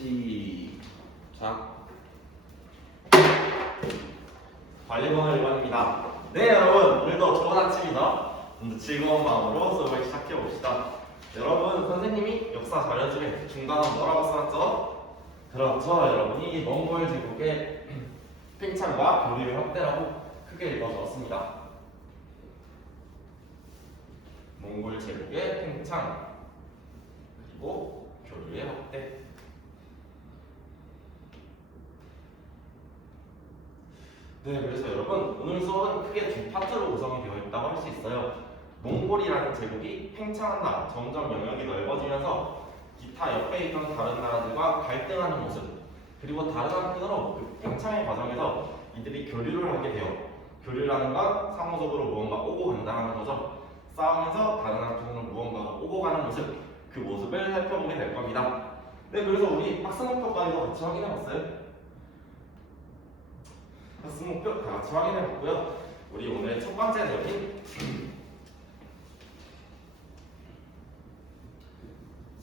시작. 관리번호 1번입니다. 네, 여러분, 오늘도 좋은 아침이죠? 오늘 즐거운 마음으로 수업을 시작해봅시다. 여러분, 선생님이 역사 자료집에 중간은 뭐라고 써놨죠? 그렇죠, 여러분이 몽골 제국의 팽창과 교류의 확대라고 크게 읽어주었습니다. 몽골 제국의 팽창 그리고 교류의 확대. 네, 그래서 여러분 오늘 수업은 크게 두 파트로 구성이 되어 있다고 할 수 있어요. 몽골이라는 제국이 팽창한다, 점점 영역이 넓어지면서 기타 옆에 있던 다른 나라들과 갈등하는 모습, 그리고 다른 한편으로 그 팽창의 과정에서 이들이 교류를 하게 돼요. 교류라는 건 상호적으로 무언가 오고 간다는 거죠. 싸우면서 다른 한편으로 무언가가 오고 가는 모습, 그 모습을 살펴보게 될 겁니다. 네, 그래서 우리 학습 목표까지도 같이 확인해 봤어요. 학습 목표 다 같이 확인해 봤고요. 우리 오늘의 첫 번째 내용인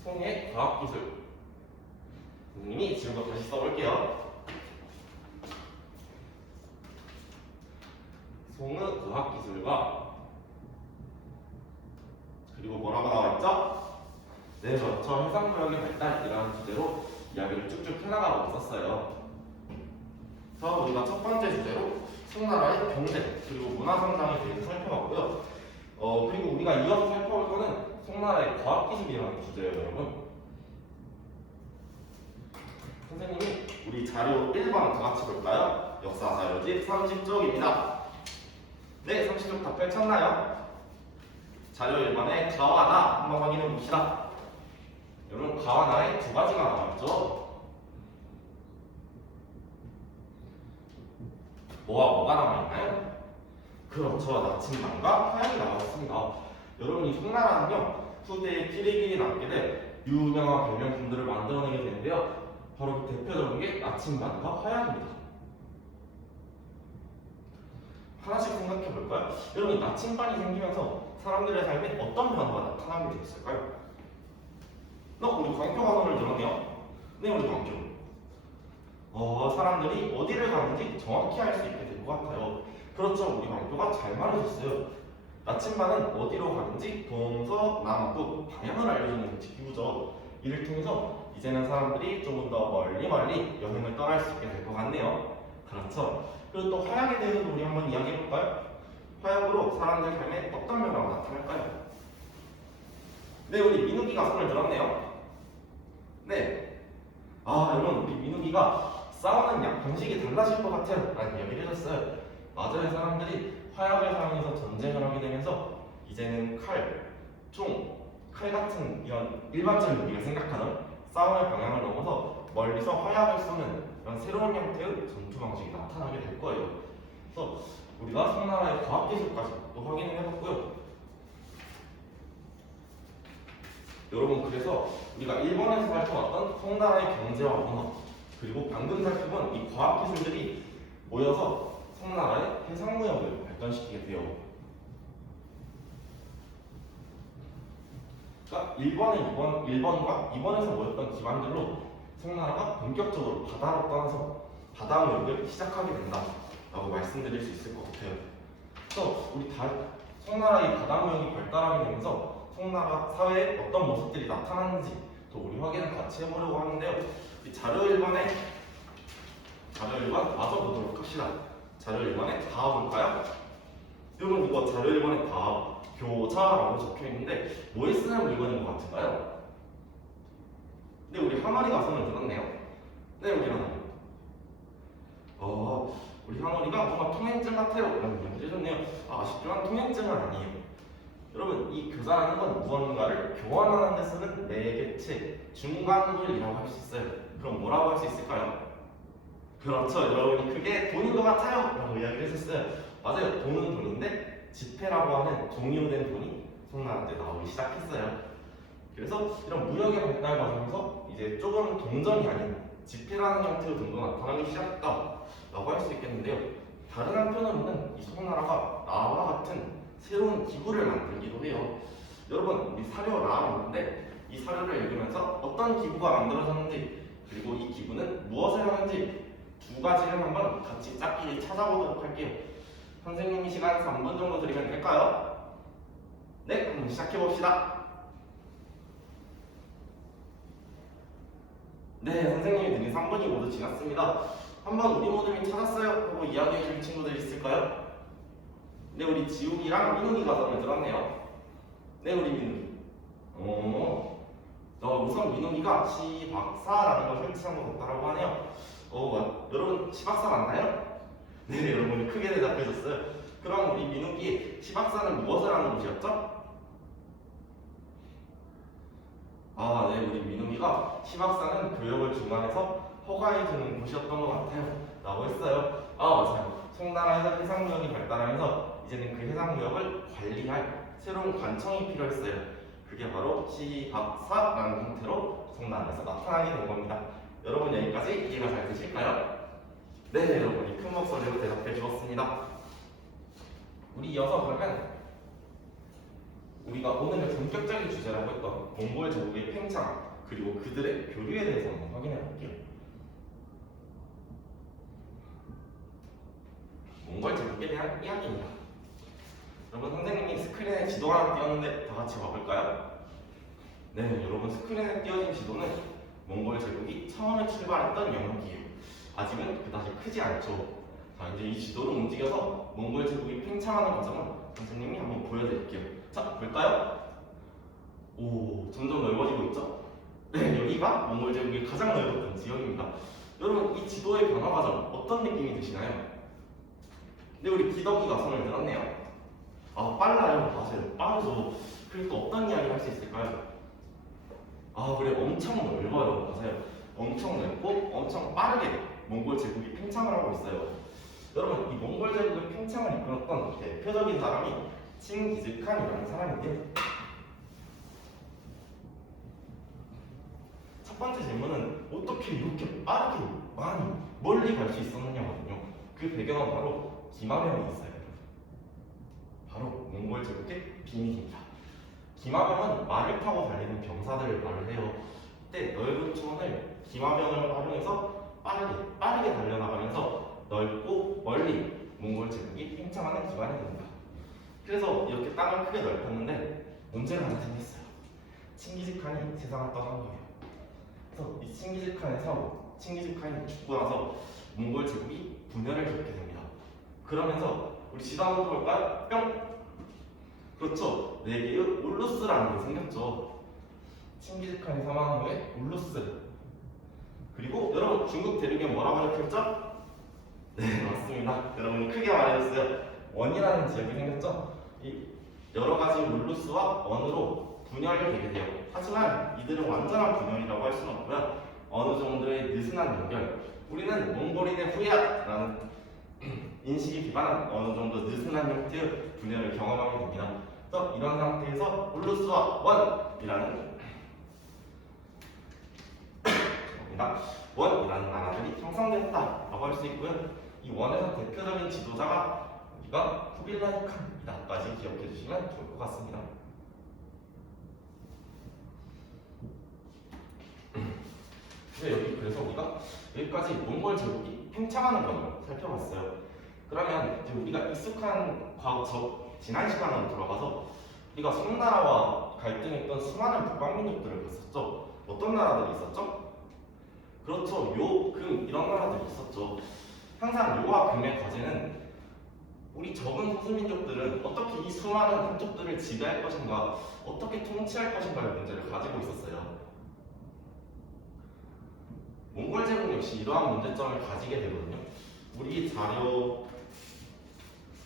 송의 과학기술. 선생님이 지금부터 다시 써볼게요. 송의 과학기술과 그리고 뭐라고 나와있죠? 네, 그렇죠. 해상무역의 발달이라는 주제로 이야기를 쭉쭉 해나가고 있었어요. 그래서 우리가 첫 번째 주제로 송나라의 경제 그리고 문화 성장에 대해서 살펴봤고요. 그리고 우리가 이어서 살펴볼 거는 송나라의 과학기술이라는 주제예요, 여러분. 선생님이 우리 자료 1번 다 같이 볼까요? 역사 자료집 30쪽입니다. 네, 30쪽 다 펼쳤나요? 자료 1번에 가와 나 한번 확인해 봅시다. 여러분, 가와 나에 두 가지가 나왔죠? 뭐가 남아있나요? 그렇죠, 나침반과 화약이 나왔습니다. 여러분, 이 송나라는요 후대에 길이길이 남게 된 유명한 발명품들을 만들어내게 되는데요, 바로 그 대표적인 게 나침반과 화약입니다. 하나씩 생각해 볼까요? 여러분, 이 나침반이 생기면서 사람들의 삶에 어떤 변화가 나타나게 되었을까요? 우리 광교 가설을 들었네요. 네, 우리 광교. 사람들이 어디를 가는지 정확히 알 수 있게 된 것 같아요. 그렇죠, 우리 광교가 잘 말해줬어요. 나침반은 어디로 가는지 동서, 남북 방향을 알려주는 기구죠. 이를 통해서 이제는 사람들이 조금 더 멀리 여행을 떠날 수 있게 될 것 같네요. 그렇죠. 그리고 또 화약에 대해서도 우리 한번 이야기해볼까요? 화약으로 사람들 삶에 어떤 변화가 나타날까요? 네, 우리 민욱이가 손을 들었네요. 네. 여러분, 우리 민욱이가 싸우는 방식이 달라질 것 같아요 라는 이야기를 해줬어요. 맞아요, 사람들이 화약을 사용해서 전쟁을 하게 되면서 이제는 칼 같은 이런 일반적인 우리가 생각하는 싸움의 방향을 넘어서 멀리서 화약을 쏘는 이런 새로운 형태의 전투 방식이 나타나게 될 거예요. 그래서 우리가 송나라의 과학기술까지 또 확인을 해봤고요. 여러분, 그래서 우리가 일본에서 살펴봤던 송나라의 경제와 문화, 그리고 방금 살펴본 이 과학기술들이 모여서 송나라의 해상무역을 발전시키게 돼요. 그러니까 1번과 2번에서 모였던 기반들로 송나라가 본격적으로 바다로 떠나서 바다무역을 시작하게 된다라고 말씀드릴 수 있을 것 같아요. 그래서 우리 송나라의 바다무역이 발달하게 되면서 송나라 사회에 어떤 모습들이 나타나는지 또 우리 확인을 같이 해보려고 하는데요. 이 자료 1번 마저 보도록 합시다. 자료 1번에 다 볼까요? 여러분, 이거 자료 1번에 다 교자라고 적혀있는데 뭐에 쓰는 물건인 것 같은가요? 네, 우리 하나리가 손을 들었네요. 네, 우리 하나리. 우리 하나리가 뭔가 통행증 같아요 라는 이야기를 해줬네요. 아쉽지만 통행증은 아니에요. 여러분, 이 교자라는 건 무언가를 교환하는 데 쓰는 매개체, 중간물이라고 할 수 있어요. 그럼 뭐라고 할 수 있을까요? 그렇죠, 여러분이 그게 돈인 것 같아요 라고 이야기를 했었어요. 맞아요, 돈은 돈인데 지폐라고 하는 종이로 돈이 송나라 때 나오기 시작했어요. 그래서 이런 무역의 발달 과정에서 이제 조금 동전이 아닌 지폐라는 형태의 돈도 나타나기 시작했다라고 할 수 있겠는데요. 다른 한편으로는 이 송나라가 나와 같은 새로운 기구를 만들기도 해요. 여러분, 우리 사료 나왔는데 이 사료를 읽으면서 어떤 기구가 만들어졌는지 그리고 이 기구는 무엇을 하는지 두 가지를 한번 같이 짝끼리 찾아보도록 할게요. 선생님이 시간 3분 정도 드리면 될까요? 네, 한번 시작해 봅시다. 네, 선생님이 드린 3분이 모두 지났습니다. 한번 우리 모둠이 찾았어요 하고 이야기해 줄 친구들 있을까요? 네, 우리 지욱이랑 민욱이가 전을 들었네요. 네, 우리 민욱이. 우선 민욱이가 시박사라는 걸 설치한 것 같다고 하네요. 여러분 시박사 맞나요? 네, 여러분이 크게 대답해 줬어요. 그럼 우리 민욱이 시박사는 무엇을 하는 곳이었죠? 네, 우리 민욱이가 시박사는 교육을 중간에서 허가해주는 곳이었던 것 같아요 라고 했어요. 맞아요. 송나라에서 해상무역이 발달하면서 이제는 그 해상무역을 관리할 새로운 관청이 필요했어요. 그게 바로 시박사라는 형태로 송나라에서 나타나게 된 겁니다. 여러분 여기까지 이해가 잘 되실까요? 네, 여러분이 큰 목소리로 대답해 주었습니다. 우리 이어서 그러면 우리가 오늘의 본격적인 주제라고 했던 몽골 제국의 팽창 그리고 그들의 교류에 대해서 한번 확인해 볼게요. 몽골 제국에 대한 이야기입니다. 여러분 선생님이 스크린에 지도 하나 띄웠는데 다 같이 봐볼까요? 네, 여러분 스크린에 띄워진 지도는 몽골 제국이 처음에 출발했던 영역이에요. 아직은 그다지 크지 않죠. 자, 이제 이 지도를 움직여서 몽골 제국이 팽창하는 과정을 선생님이 한번 보여드릴게요. 자, 볼까요? 점점 넓어지고 있죠? 네, 여기가 몽골 제국의 가장 넓었던 지역입니다. 여러분, 이 지도의 변화 과정 어떤 느낌이 드시나요? 네, 우리 기덕이가 손을 들었네요. 빨라요. 맞아요. 빠르죠. 그리고 또 어떤 이야기를 할 수 있을까요? 그래, 엄청 넓어요. 맞아요. 엄청 넓고 엄청 빠르게 몽골 제국이 팽창을 하고 있어요. 여러분, 이 몽골 제국의 팽창을 이끌었던 대표적인 사람이 칭기즈칸이라는 사람인데요. 첫 번째 질문은 어떻게 이렇게 빠르게 많이 멀리 갈 수 있었느냐거든요. 그 배경은 바로 기마병이 있어요. 바로 몽골 제국의 비밀입니다. 기마병은 말을 타고 달리는 병사들을 말을 해요. 이때 넓은 초원을 기마병을 활용해서 빠르게 달려나가면서 넓고 멀리 몽골 제국이 팽창하는 기반이 됩니다. 그래서 이렇게 땅을 크게 넓혔는데 문제가 하나 생겼어요. 칭기즈칸이 세상을 떠난 거예요. 그래서 이 칭기즈칸의 사후, 칭기즈칸이 죽고 나서 몽골 제국이 분열을 겪게 됩니다. 그러면서 우리 지도 한번 볼까요? 뿅! 그렇죠. 네 개의 울루스라는 게 생겼죠. 칭기즈칸이 사망한 후에 울루스. 그리고 여러분 중국 대륙에 뭐라고 적혔죠? 네, 맞습니다. 여러분이 크게 말해줬어요. 원이라는 지역이 생겼죠. 이 여러 가지 울루스와 원으로 분열이 되게 돼요. 하지만 이들은 완전한 분열이라고 할 수는 없고요. 어느 정도의 느슨한 연결. 우리는 몽골인의 후예라는 인식이 기반한 어느 정도 느슨한 형태의 분열을 경험하게 됩니다. 그래서 이런 상태에서 울루스와 원이라는 원이라는 나라들이 형성됐다라고 할 수 있고요. 이 원에서 대표적인 지도자가 우리가 쿠빌라이 칸이다까지 기억해 주시면 좋을 것 같습니다. 그래서 우리가 여기까지 몽골 제국이 팽창하는 과정을 살펴봤어요. 그러면 이제 우리가 익숙한 지난 시간으로 돌아가서 우리가 송나라와 갈등했던 수많은 북방민족들을 봤었죠. 어떤 나라들이 있었죠? 그렇죠. 요, 금 이런 나라들이 있었죠. 항상 요와 금의 과제는 우리 적은 소수민족들은 어떻게 이 수많은 한족들을 지배할 것인가, 어떻게 통치할 것인가의 문제를 가지고 있었어요. 몽골 제국 역시 이러한 문제점을 가지게 되거든요. 우리 자료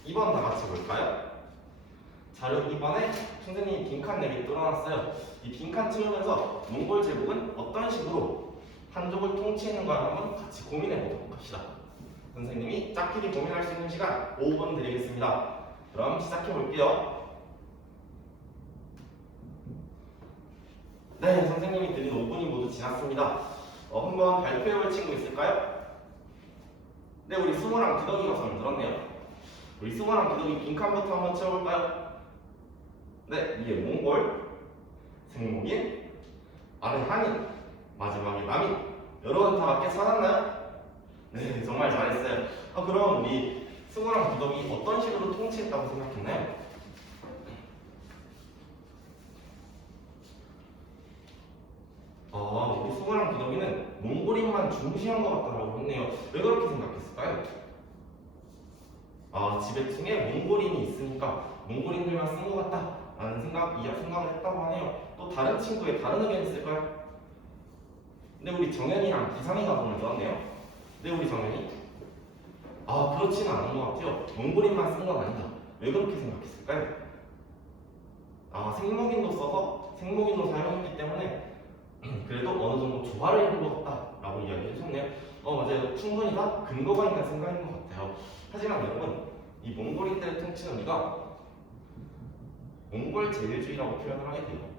2번 다 같이 볼까요? 자료 2번에 선생님이 빈칸 4개 뚫어놨어요. 이 빈칸 채우면서 몽골 제국은 어떤 식으로 한족을 통치했는가 한번 같이 고민해 보도록 합시다. 선생님이 짝끼리 고민할 수 있는 시간 5분 드리겠습니다. 그럼 시작해 볼게요. 네, 선생님이 드린 5분이 모두 지났습니다. 한번 발표해 볼 친구 있을까요? 네, 우리 승호랑 기덕이가 손을 들었네요. 우리 승호랑 기덕이 빈칸부터 한번 채워볼까요? 네, 위에 몽골, 생목인, 아래 한인, 마지막에 남인. 여러분 다 맞게 찾았나요? 네, 정말 잘했어요. 그럼 우리 승우랑 구덕이 어떤 식으로 통치했다고 생각했나요? 우리 승우랑 구덕이는 몽골인만 중시한 것 같다고 했네요. 왜 그렇게 생각했을까요? 지배층에 몽골인이 있으니까 몽골인들만 쓴 것 같다 라는 생각을 했다고 하네요. 또 다른 친구의 다른 의견이 있을까요? 근데 우리 정현이랑 기상이가 돈을 들었네요. 근데 우리 정현이 그렇지는 않은 것 같아요. 몽골인만 쓴 건 아니다. 왜 그렇게 생각했을까요? 생목인도 써서 생목인도 사용했기 때문에 그래도 어느 정도 조화를 이룬 것 같다라고 이야기해 주셨네요. 맞아요. 충분히 다 근거가 있는 생각인 것 같아요. 하지만 여러분, 이 몽골인들의 통치는 우리가 몽골 제일주의라고 표현을 하게 돼요.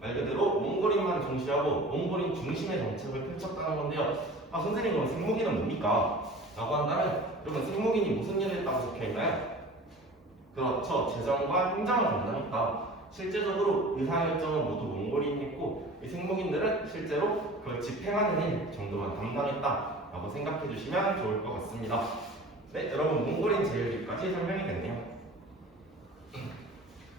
말 그대로 몽골인만 중시하고 몽골인 중심의 정책을 펼쳤다는 건데요. 선생님, 그럼 생목인은 뭡니까? 라고 한다면 여러분, 생목인이 무슨 일을 했다고 적혀있나요? 그렇죠. 재정과 행정을 담당했다. 실제적으로 의사결정은 모두 몽골인이 했고 이 생목인들은 실제로 그걸 집행하는 일 정도만 담당했다 라고 생각해 주시면 좋을 것 같습니다. 네, 여러분, 몽골인 제일주의까지 설명이 됐네요.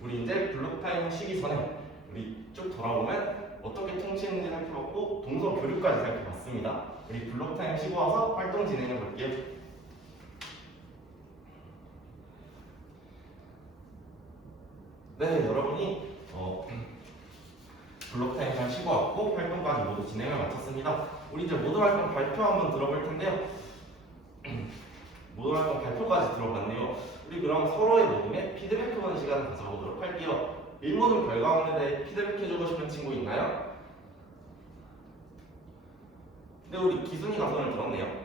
우리 이제 블록타임 시기 전에 우리 쭉 돌아보면 어떻게 통치했는지 살펴봤고 동서 교류까지 살펴봤습니다. 우리 블록타임 쉬고 와서 활동 진행해 볼게요. 네, 여러분이 블록타임 잘 쉬고 왔고 활동까지 모두 진행을 마쳤습니다. 우리 이제 모두 활동 발표 한번 들어볼 텐데요. 모두 활동 발표까지 들어봤네요. 우리 그럼 서로의 모둠에 피드백 해보는 시간을 가져보도록 할게요. 일모둠 결과물에 대해 피드백 해주고 싶은 친구 있나요? 네, 우리 기순이가 손을 들었네요.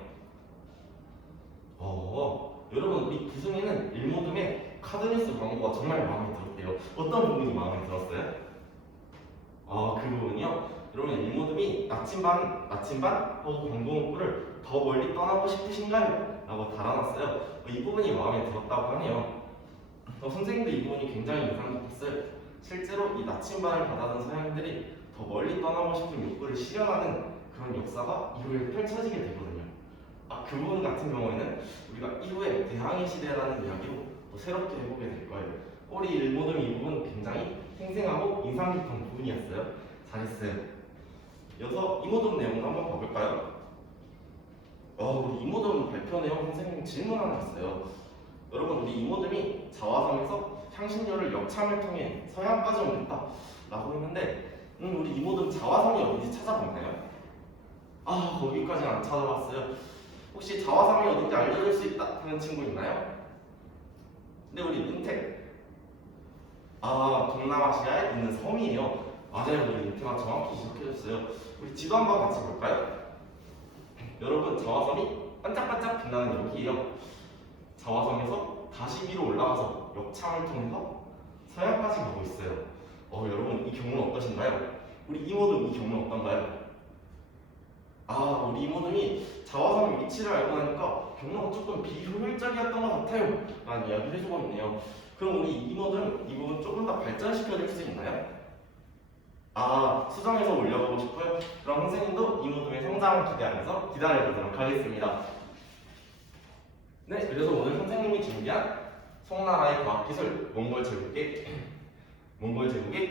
여러분, 우리 기순이는 일모둠의 카드뉴스 광고가 정말 마음에 들었대요. 어떤 부분이 마음에 들었어요? 그 부분이요? 여러분, 일모둠이 나침반 하고 광고문구를 더 멀리 떠나고 싶으신가요? 라고 달아놨어요. 이 부분이 마음에 들었다고 하네요. 선생님도 이 부분이 굉장히 인상 깊었어요. 실제로 이 나침반을 받아든 서양인들이 더 멀리 떠나고 싶은 욕구를 실현하는 그런 역사가 이후에 펼쳐지게 되거든요. 그 부분 같은 경우에는 우리가 이후에 대항해 시대라는 이야기로 또 새롭게 해보게 될 거예요. 우리 일모듬 이 부분 굉장히 생생하고 인상 깊은 부분이었어요. 잘했어요. 이어서 이모듬 내용 한번 봐볼까요? 우리 이모듬 발표 내용 선생님 질문 하나 있어요. 여러분, 우리 이모듬이 자화성에서 향신료를 역참을 통해 서양까지 옮겼다 라고 했는데 우리 이모듬 자화성이 어딘지 찾아봤나요? 거기까지는 안 찾아봤어요. 혹시 자화성이 어딘지 알려줄 수 있다 하는 친구 있나요? 네, 우리 민택. 동남아시아에 있는 섬이에요. 맞아요, 우리 민택가 정확히 지적해줬어요. 우리 지도 한번 같이 볼까요? 여러분, 자화섬이 반짝반짝 빛나는 여기에요. 자화섬에서 다시 위로 올라가서 역창을 통해서 서양까지 가고 있어요. 여러분, 이 경우는 어떠신가요? 우리 이모듬 이 경우는 어떤가요? 우리 이모듬이 자화섬의 위치를 알고 나니까 경로가 조금 비효율적이었던 것 같아요 라는 이야기를 해주고 있네요. 그럼 우리 이모듬 이 부분 조금 더 발전시켜줄 수 있나요? 수정해서 올려보고 싶어요? 그럼 선생님도 이모듬의 성장을 기대하면서 기다려보도록 하겠습니다. 네, 그래서 오늘 선생님이 준비한 송나라의 과학기술 몽골 제국의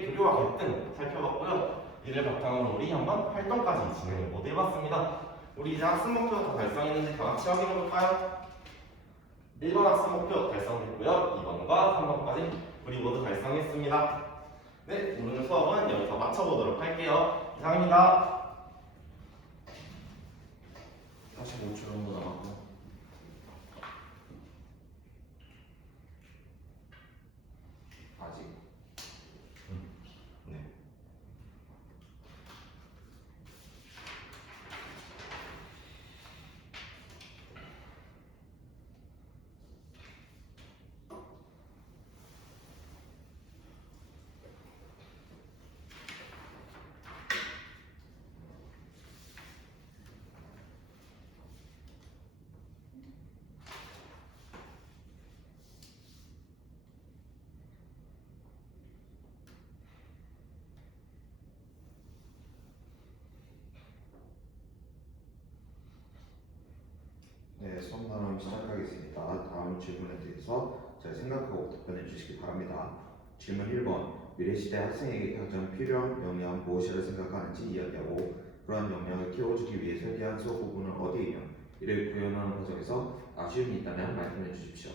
교류와 갈등 살펴봤고요. 이를 바탕으로 우리 한번 활동까지 진행을 모두 해봤습니다. 우리 이제 학습 목표 다 달성했는지 다 같이 확인해볼까요? 1번 학습 목표 달성됐고요. 2번과 3번까지 우리 모두 달성했습니다. 네, 오늘 수업은 여기서 마쳐보도록 할게요. 이상입니다. 45초 정도 남았고. 아직? 네. 그럼 시작하겠습니다. 다음 질문에 대해서 잘 생각하고 답변해 주시기 바랍니다. 질문 1번. 미래시대 학생에게 가장 필요한 역량은 무엇이라 생각하는지 이야기하고 그러한 역량을 키워주기 위해 설계한 수업 부분은 어디이며 이를 구현하는 과정에서 아쉬움이 있다면 말씀해 주십시오.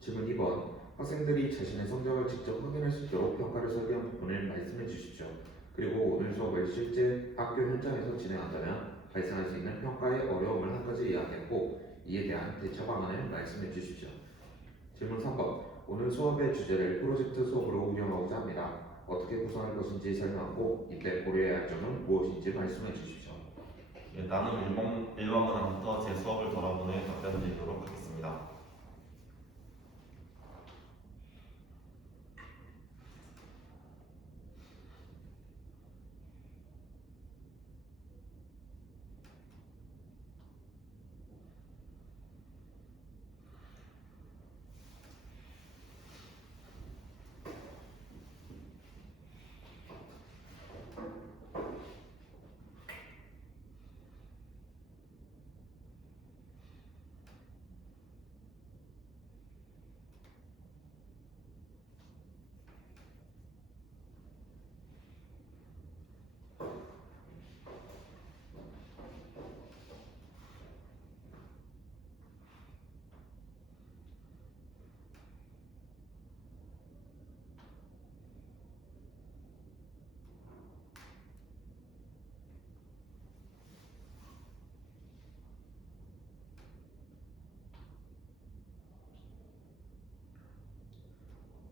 질문 2번. 학생들이 자신의 성적을 직접 확인할 수 있도록 평가를 설계한 부분을 말씀해 주십시오. 그리고 오늘 수업을 실제 학교 현장에서 진행한다면 발생할 수 있는 평가의 어려움을 한 가지 이야기했고 이에 대한 대처 방안을 말씀해 주십시오. 질문 3번. 오늘 수업의 주제를 프로젝트 수업으로 운영하고자 합니다. 어떻게 구성할 것인지 설명하고 이때 고려해야 할 점은 무엇인지 말씀해 주십시오. 예, 나는 1번부터 제 수업을 돌아본 후에 답변드리도록 하겠습니다.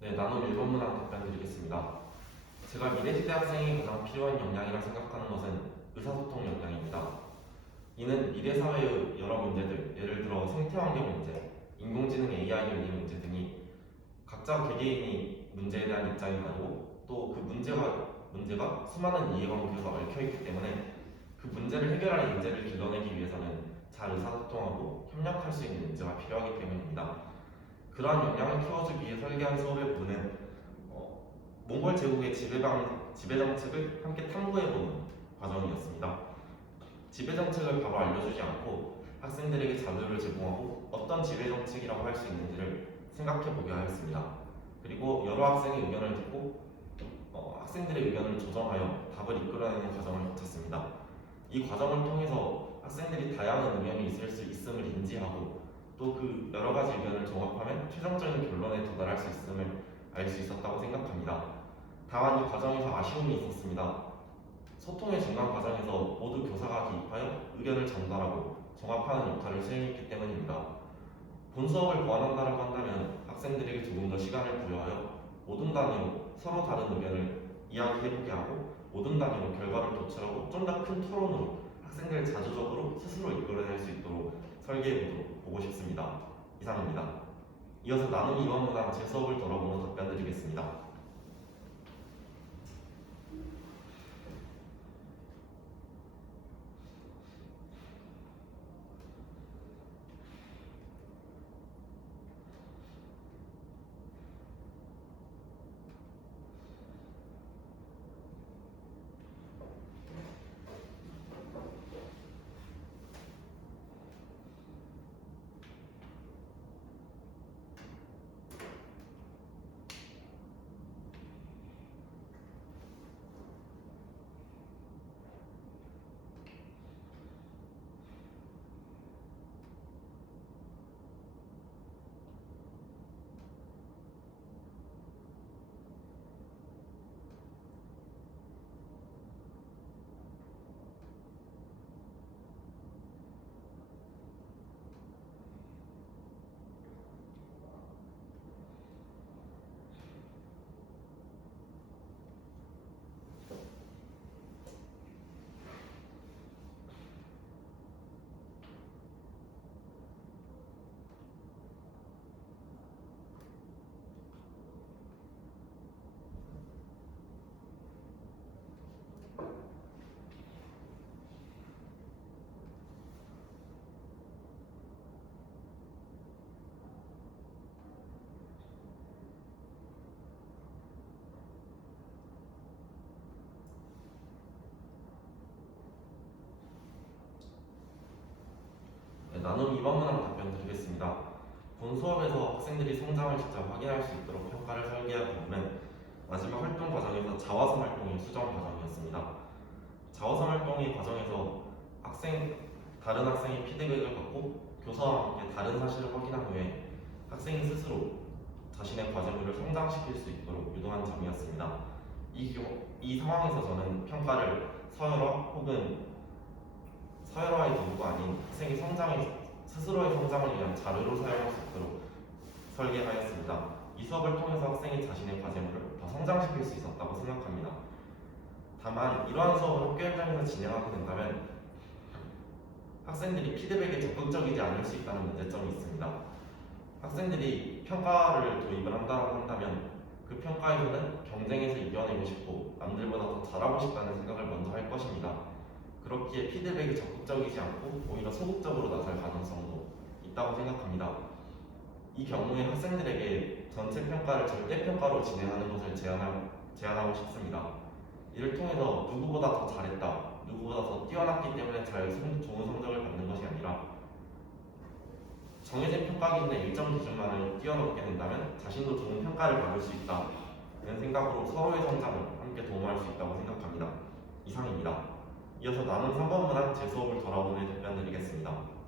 네, 나눔 1번문항 답변드리겠습니다. 제가 미래시대 학생이 가장 필요한 역량이라 생각하는 것은 의사소통 역량입니다. 이는 미래 사회의 여러 문제들, 예를 들어 생태환경 문제, 인공지능 AI 연계 문제 등이 각자 개개인이 문제에 대한 입장이 다르고 또 그 문제가 수많은 이해관계가 얽혀있기 때문에 그 문제를 해결할 인재를 길러내기 위해서는 잘 의사소통하고 협력할 수 있는 인재가 필요하기 때문입니다. 그러한 역량을 키워주기 위해 설계한 수업의 부분은 몽골 제국의 지배정책을 함께 탐구해보는 과정이었습니다. 지배정책을 바로 알려주지 않고 학생들에게 자료를 제공하고 어떤 지배정책이라고 할 수 있는지를 생각해보게 하였습니다. 그리고 여러 학생의 의견을 듣고 학생들의 의견을 조정하여 답을 이끌어내는 과정을 거쳤습니다. 이 과정을 통해서 학생들이 다양한 의견이 있을 수 있음을 인지하고 또 그 여러 가지 의견을 종합하면 최종적인 결론에 도달할 수 있음을 알 수 있었다고 생각합니다. 다만 이 과정에서 아쉬움이 있었습니다. 소통의 중간 과정에서 모두 교사가 개입하여 의견을 전달하고 종합하는 역할을 수행했기 때문입니다. 본 수업을 보완한다고 한다면 학생들에게 조금 더 시간을 부여하여 모든 단위로 서로 다른 의견을 이야기해보게 하고 모든 단위로 결과를 도출하고 좀 더 큰 토론으로 학생들 자주적으로 스스로 이끌어낼 수 있도록 설계해보고 싶습니다. 이상입니다. 이어서 나눔 2번문항 제 수업을 돌아보며 답변드리겠습니다. 나눔 2번 문항 답변 드리겠습니다. 본 수업에서 학생들이 성장을 직접 확인할 수 있도록 평가를 설계한 부분은 마지막 활동 과정에서 자화상 활동의 수정 과정이었습니다. 자화상 활동의 과정에서 다른 학생이 피드백을 받고 교사와 함께 다른 사실을 확인한 후에 학생이 스스로 자신의 과제물을 성장시킬 수 있도록 유도한 점이었습니다. 이 상황에서 저는 평가를 서열화의 도구가 아닌 스스로의 성장을 위한 자료로 사용할 수 있도록 설계하였습니다. 이 수업을 통해서 학생이 자신의 과제물을 더 성장시킬 수 있었다고 생각합니다. 다만 이러한 수업을 학교 현장에서 진행하게 된다면 학생들이 피드백에 적극적이지 않을 수 있다는 문제점이 있습니다. 학생들이 평가를 도입을 한다면 그 평가에서는 경쟁에서 이겨내고 싶고 남들보다 더 잘하고 싶다는 생각을 먼저 할 것입니다. 그렇기에 피드백이 적극적이지 않고 오히려 소극적으로 나설 가능성도 있다고 생각합니다. 이 경우에 학생들에게 전체 평가를 절대평가로 진행하는 것을 제안하고 싶습니다. 이를 통해서 누구보다 더 잘했다, 누구보다 더 뛰어났기 때문에 좋은 성적을 받는 것이 아니라 정해진 평가 기준의 일정 기준만을 뛰어넘게 된다면 자신도 좋은 평가를 받을 수 있다는 생각으로 서로의 성장을 함께 도모할 수 있다고 생각합니다. 이상입니다. 이어서 나눔 3번 문항 제 수업을 돌아보는 답변 드리겠습니다.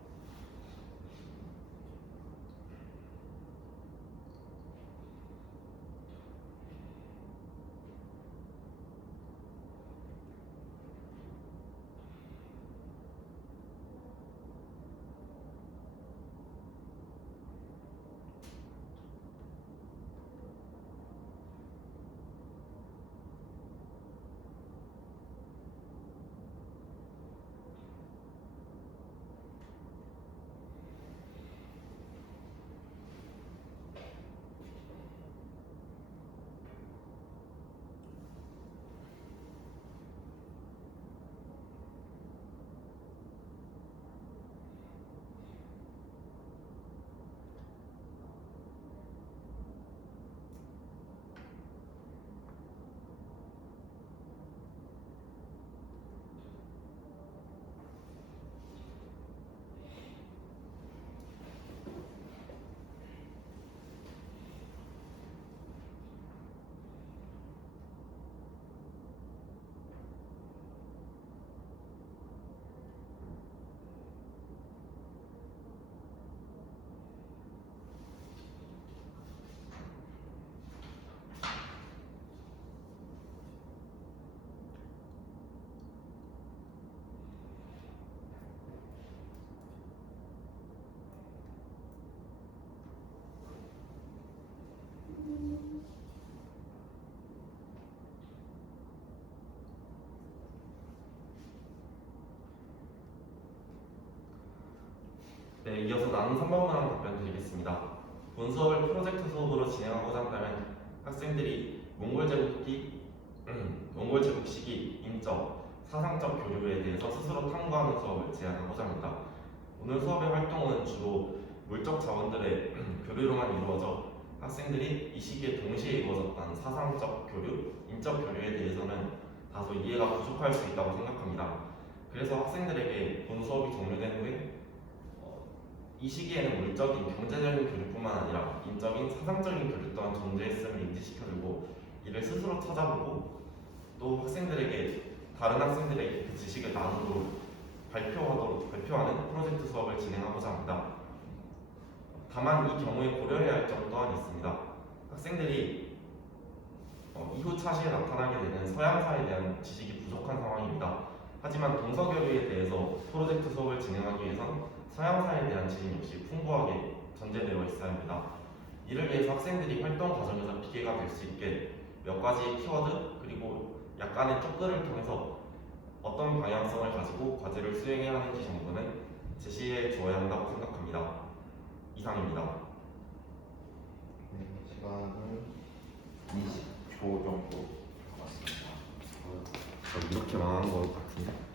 네, 이어서 나눔 3번 문항 답변 드리겠습니다. 본 수업을 프로젝트 수업으로 진행하고자 한다면 학생들이 몽골 제국 시기, 인적, 사상적 교류에 대해서 스스로 탐구하는 수업을 제안하고자 합니다. 오늘 수업의 활동은 주로 물적 자원들의 교류로만 이루어져 학생들이 이 시기에 동시에 이루어졌다는 사상적 교류, 인적 교류에 대해서는 다소 이해가 부족할 수 있다고 생각합니다. 그래서 학생들에게 본 수업이 종료된 후에 이 시기에는 물적인 경제적인 교류뿐만 아니라 인적인 사상적인 교류 또한 존재했음을 인지시켜주고 이를 스스로 찾아보고 또 다른 학생들에게 그 지식을 나누도록 발표하는 프로젝트 수업을 진행하고자 합니다. 다만 이 경우에 고려해야 할 점 또한 있습니다. 학생들이 이후 차시에 나타나게 되는 서양사에 대한 지식이 부족한 상황입니다. 하지만 동서교류에 대해서 프로젝트 수업을 진행하기 위해선 서양사에 대한 지식 역시 풍부하게 전제되어 있어야 합니다. 이를 위해서 학생들이 활동 과정에서 기계가 될 수 있게 몇 가지의 키워드 그리고 약간의 촉구를 통해서 어떤 방향성을 가지고 과제를 수행해야 하는지 정도는 제시해 주어야 한다고 생각합니다. 이상입니다. 네, 시간은 20초 정도 남았습니다. 이렇게 망한 것 같은데.